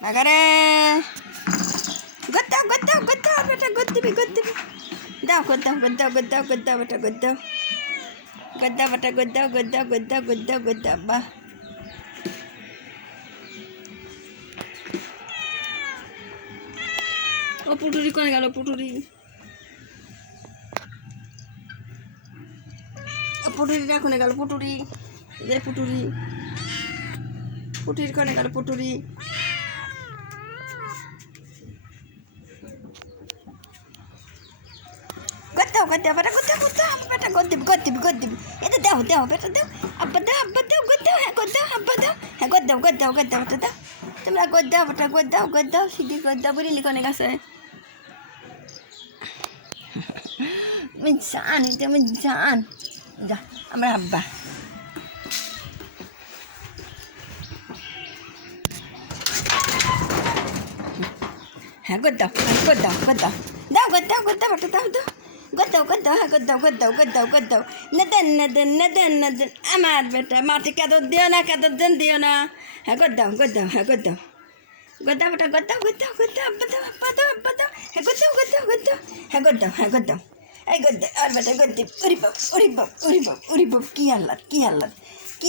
বাগারে গদ্দাও গদ্দাও গদ্দাও বেটা গদ দিবি দাও গদ্দাও গদ্দাও গদ্দাও গদ্দাও বেটা গদ্দাও গদ্দাও বেটা গদ্দাও গদ্দাও গদ্দাও গদ্দাও গদ্দাও বাহ ও পুটুরি কোনে গেল পুটুরি পুটুরিটা কোনে গেল পুটুরি যে পুটুরি পুটুরির কোনে গেল পুটুরি গদ্দাও গদ্দাও বেটা গদ্দাও গদ্দাও বেটা গদ্দিবি এটা দাও দাও বেটা দাও আব্বা দাও গদ্দাও হ্যাঁ গদ্দাও আব্বা দাও হ্যাঁ গদ্দাও বেটা দাও তোমরা গদ্দাও বেটা গদ্দাও সিদ্ধি গদ্দাও বুড়িলি কোনে গেছে জান এটা আমি জান যা আমার আব্বা হ্যাঁ গদ্দাও দাও গদ্দাও বেটা দাও গদ্দাও নেদেন আমার বেটা মাটি কাদর দিও না দিও না হ্যাঁ গদ্দাও বেটা গদ্দাও আব্বা দাও হ্যাঁ গদ্দাও এই গদ্দে আর বেটা গদ্দি উড়ি বাপ কি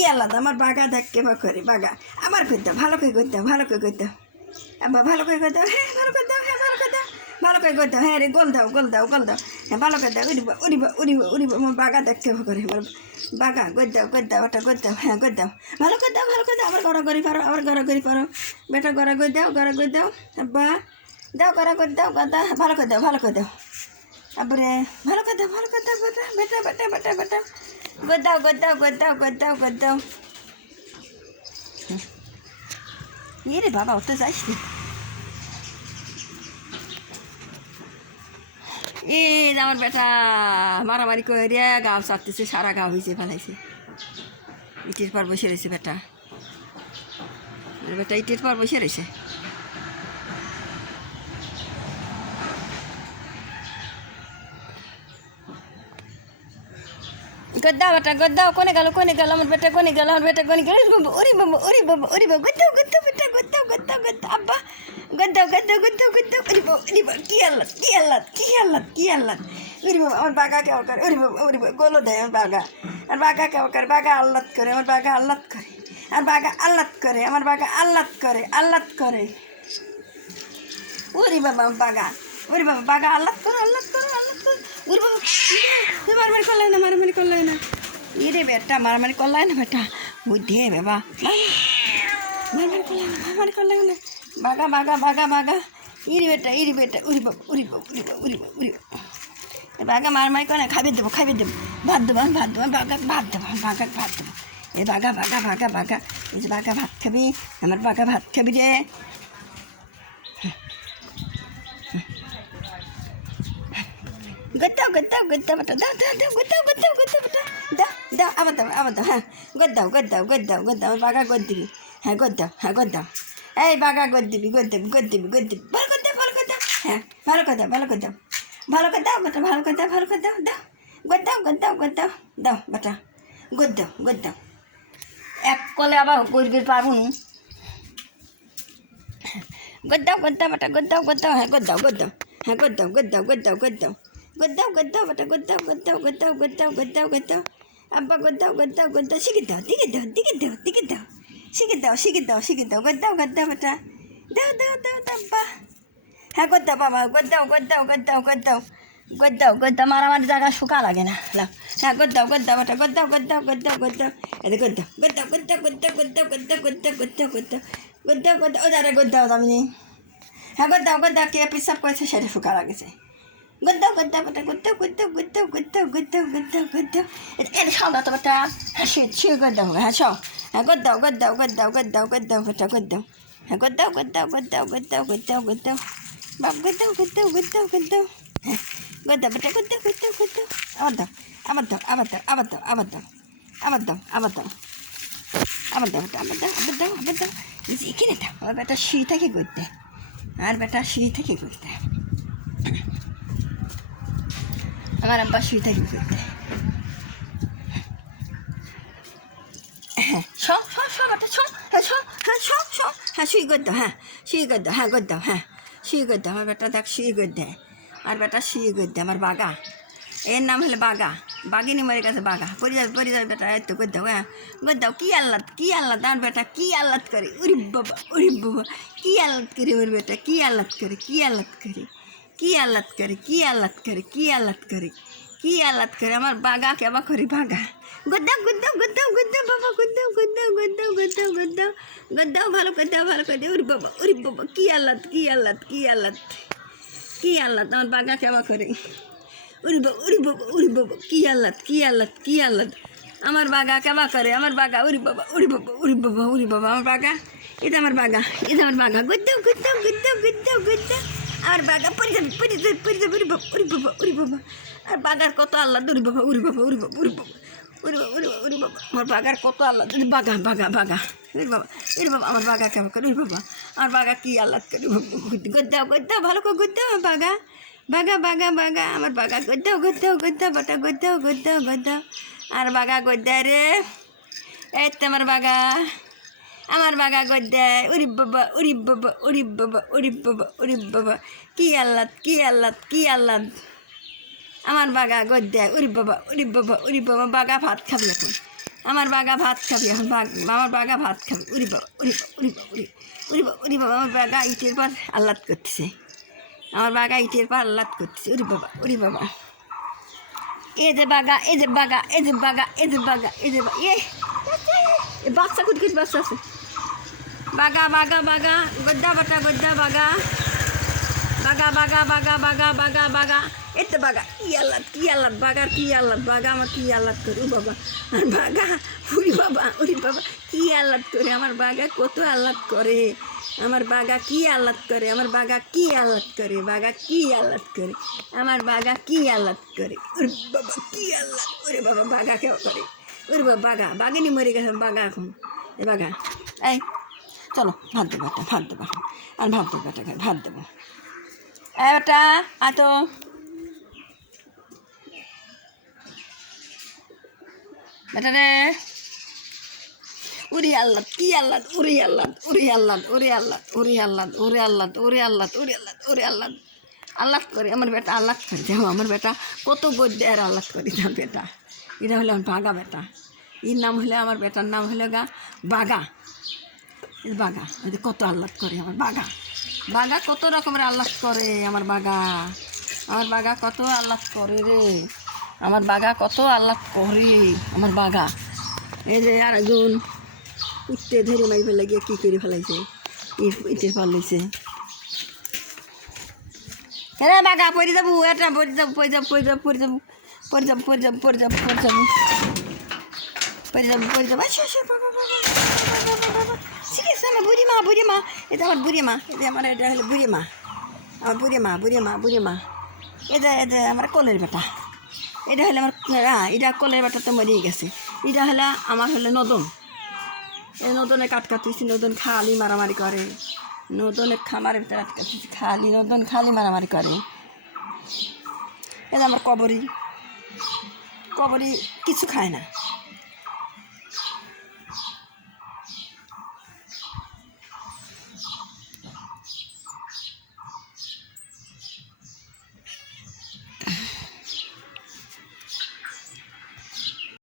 আল্লাদ আমার বাগা দেখকে বা করে বাগা আমার গদ্দাও ভালো করে গদ্দাও আব্বা ভালো করে গদ্দাও হ্যাঁ ভালো করে দাও ভালো করে গদ্দাও হ্যাঁ রে গোল দাও হ্যাঁ ভালো করে দাও উড়িব আমার বাগা দেখতে করে আমার বাগা গদ্দাও ওটা গদ্দাও হ্যাঁ গদ্দাও ভালো করে দাও আবার গড়াগড়ি পারো বেটা গড়াগড়ি দাও আব্বা দাও গড়াগড়ি দাও গদ্দা ভালো করে দাও আবরে ভালো কথা বেটা গদ্দাও রে বাবা ওতে যাইস নি আমার বেটা মারামারি করে গাও চাটতেছে সারা গাও হয়েছে ফেলাইছে ইটের পর বসে রয়েছে বেটা ইটের পর বসে রয়েছে গদ্দাও কোনে গেল আমার বেটা কোনে গেল ওরি বাবা গদ্দাও বেটা আব্বা গদ্দাও কি আল্লাহ ওরি বাবা আমার বাগা কেউ করে ওরি বাবা গোলো দেয় আমার বাগা আর বাগা কেউ করে বাগা আল্লাদ করে আমার বাগা আল্লাদ করে আর বাগা আল্লাদ করে আমার বাগা আল্লাদ করে ওরি বাবা বাগা আল্লাদ করে ওরি বাবা মারামারি করলাই না রে বেটা মারামারি করলাই না বেটা বুদ্ধি বাবা মারামারি করলাই না বাগা ইরি বেটা উড়ি বাগা মারামারি করে খাবে দেবো ভাত দেবো ভাত দেবো এই বাগা এই যে বাগা ভাত খাবি আমার বাগা ভাত খাবি রে গদ্দাও বেটা দাও আবার দাও হ্যাঁ গদ্দাও বাগা গদ দিবি হ্যাঁ গদ্দাও এই বাগা গদ দিবি ভালো কথা হ্যাঁ ভালো কথা বেটা গদ্দাও দাও বেটা গদ্দাও এক কলে আবার করবি পারবো না গদ্দাও বেটা গদ্দাও হ্যাঁ গদ্দাও বেটা গদ্দাও আব্বা গদ্দাও শিখে দাও দিকে দাও গদ্দাও বেটা দাও আব্বা হ্যাঁ গদ্দাও বাবা গদ্দাও মারামারি জায়গা শুকা লাগে না হ্যাঁ গদ্দাও বেটা গদ্দাও এদের গদ্দাও ওদারে গদ্দাও আমি হ্যাঁ গদ্দাও কে পিসাব করেছে সেটা শুকা লাগেছে গদ্দাও বেটা গদ্দাও এটা সব তো বেটা হ্যাঁ শিও গদ্দাও হ্যাঁ সব হ্যাঁ গদ্দাও বেটা গদ্দাও হ্যাঁ গদ্দাও বাপ গদ্দাও হ্যাঁ গদ্দাও বেটা গদ্দাও আবার দাও এখানে দাও আমার বেটা শুয়ে থেকে করতে আমার আব্বা শুয়ে থেকে করতে হ্যাঁ সব হ্যাঁ হ্যাঁ হ্যাঁ শুয়ে করে দাও, হ্যাঁ শুয়ে করে দাও, হ্যাঁ করে দাও, হ্যাঁ শুয়ে করে দাও। আমার বেটা দেখ শুয়ে করে দেয়, আর বেটা শুয়ে করে দেয়। আমার বাঘা, এর নাম হলে বাঘা, বাঘিনী মরে গেছে বাঘা। পরি যাবে বেটা, এত করে দাও, হ্যাঁ করে দাও। কি আল্লাদ আমার বেটা কি আল্লাদ করে, উরি বাবা কি আল্লাদ করে ওর বেটা, কি আল্লাদ করে, কি আল্লাদ করে, কি আল্লাদ করে, কি আল্লাদ করে, কি আল্লাদ করে, কি আল্লাদ করে। আমার বাঘা কেবা করে বাঘা। গদ্দাও বাবা, গদ্দাও ভালো করে দাও, ভালো করে দাও। উরি বাবা কি আল্লাদ, কি আল্লাদ, কি আল্লাদ, কি আল্লাদ আমার বাঘা কেবা করে। উরি বাবা কি আল্লাদ, কি আল্লাদ, কি আল্লাদ আমার বাঘা কেবা করে। আমার বাঘা উরি বাবা আমার বাঘা, এটা আমার বাঘা, এটা আমার বাঘা। গদ্দাও আমার বাঘা পরি যাবে উরি বাবা আর বাঘার কত আল্লাদ। উরি বাবা আমার বাঘার কত আল্লাদ। বাঘা উরি বাবা আমার বাঘা কেবা করে। উরি বাবা আমার বাঘা কি আল্লাদ করে। গদ্দাও ভালো করে গদ্দাও আমার বাঘা, বাঘা আমার বাঘা গদ্দাও বাটা গদ্দাও আর বাঘা গদ্দায় রে। এই তো আমার বাঘা গদ্দায়। উরি বাবা কি আল্লাদ আমার বাঘা গদ্দায়। উরি বাবা বাঘা ভাত খাবি এখন, আমার বাঘা ভাত খাবি এখন, আমার বাঘা ভাত খাবি। উরি বাবা আমার বাঘা ইটের পর আল্লাদ করতেছে, আমার বাঘা ইটের পর আল্লাদ করতেছে। উরি বাবা এই যে বাঘা, বাচ্চা কুটকুট বাচ্চা আছে। বাঘা গদ্দা বাটা গদ্দা বাঘা এই তো বাঘা কি আল্লাদ বাঘার কি আল্লাদ। বাঘা আমার কি আল্লাদ করে। বাবা আর বাঘা উরি বাবা কি আল্লাদ করে। আমার বাঘা কত আল্লাদ করে, আমার বাঘা কি আল্লাদ করে, আমার বাঘা কি আল্লাদ করে, বাঘা কি আল্লাদ করে, আমার বাঘা কি আল্লাদ করে। ওরে বাবা কি আল্লাদ, ওরে বাবা বাঘা কেউ করে। ওরে বাবা বাঘা, বাঘিনী মরে গেছে বাঘা এখন। এ বাঘা এই চলো ভাত দেবো, ভাত দেবো আর ভাত দেবো বেটা, ভাত দেবো। বেটা আয় তো, বেটা রে। উরি আল্লাদ কি আল্লাদ, আল্লাদ করে আমার বেটা, আল্লাদ করে। দেখো আমার বেটা কত গদ্যে আর আল্লাদ করি তার বেটা। এটা হলো আমার বাঘা বেটা, এর নাম হলে আমার বেটার নাম হলো বাঘা। বাঘা কত আল্লাদ করে আমার বাঘা কত রকমের আল্লাদ করে আমার বাঘা কত আল্লাদ করে রে, আমার বাঘা কত আল্লাদ করে আমার বাঘা। এই যে আর একজন উঠতে ধরে মাই ফেলে গিয়ে কী করে ফেলাইছে, ইটের পাল্লাইছে। হ্যাঁ বাঘা পড়ে যাবো, এটা পড়ে যাবো ঠিক আছে। আমার বুড়ি মা এটা আমার বুড়ি মা, এটা হলো বুড়ি মা, আমার বুড়ি মা এটা আমার কোলের বেটা। এটা হলো আমার এটা কোলের বেটা তো মরেই গেছে। এটা হলো আমার হলো নদন, এই নদনে কাটকাতেছি, নদন খালি মারামারি করে, নদনের খামারের ভিতরে আটকাতেছি খালি, নদন খালি মারামারি করে। এটা আমার কবরি কিছু খায় না।